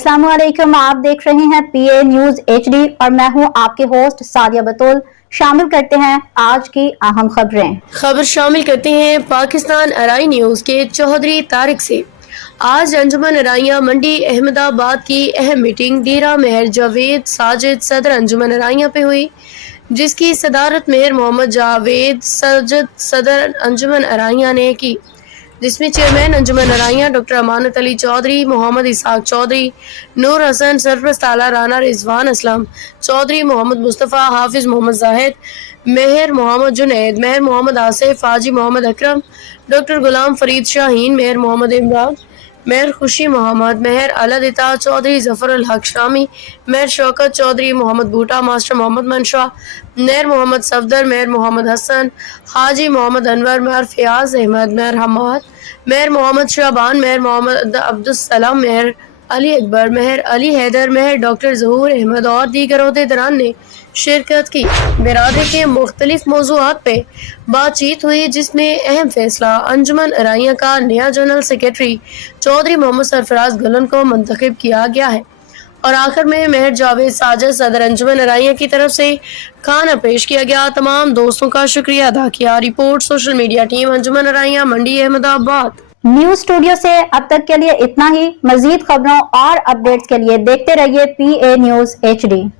अस्सलाम वालेकुम, आप देख रहे हैं PA न्यूज HD और मैं हूं आपके होस्ट सादिया बतूल। शामिल करते हैं आज की अहम खबर शामिल करते हैं पाकिस्तान अराई न्यूज के चौधरी तारिक से। आज अंजुमन अराइया मंडी अहमदाबाद की अहम मीटिंग डेरा मेहर जावेद साजिद सदर अंजुमन अराइया पे हुई, जिसकी सदारत मेहर मोहम्मद जावेद साजिद सदर अंजुमन अराइया ने की, जिसमें चेयरमैन अंजुमन अराइया डॉक्टर अमानत अली चौधरी, मोहम्मद इसाक चौधरी, नूर हसन, सरफरस्त आला राना, रिजवान असलम चौधरी, मोहम्मद मुस्तफ़ा, हाफिज मोहम्मद जाहिद, मेहर मोहम्मद जुनैद, मेहर मोहम्मद आसिफ, हाजी मोहम्मद अकरम, डॉक्टर गुलाम फरीद शाहीन, मेहर मोहम्मद इमरान, मेहर खुशी मोहम्मद, मेहर अलदिता चौधरी, जफर अल हक शामी, मेहर शौकत चौधरी, मोहम्मद बूटा, मास्टर मोहम्मद मनशा, मेहर मोहम्मद सफदर, मेहर मोहम्मद हसन, हाजी मोहम्मद अनवर, मेहर फयाज अहमद, मेहर हमाद, मेहर मोहम्मद शाबान, मेहर मोहम्मद अब्दुलसलाम, मेहर अली अकबर, मेहर अली हैदर, मेहर डॉक्टर ज़हूर अहमद और दीगर ओहदेदारान ने शिरकत की। बिरादरी के मुख्तलिफ मौज़ूआत पे बातचीत हुई, जिसमें अहम फैसला अंजुमन अराइया का नया जनरल सेक्रेटरी चौधरी मोहम्मद सरफराज गुलन को मुंतखब किया गया है। और आखिर में मेहर जावेद साजिद सदर अंजुमन अराइया की तरफ से खाना पेश किया गया। तमाम दोस्तों का शुक्रिया अदा किया। रिपोर्ट सोशल मीडिया टीम अंजुमन अराइया मंडी अहमदाबाद। न्यूज स्टूडियो से अब तक के लिए इतना ही। मजीद खबरों और अपडेट्स के लिए देखते रहिए PA न्यूज HD।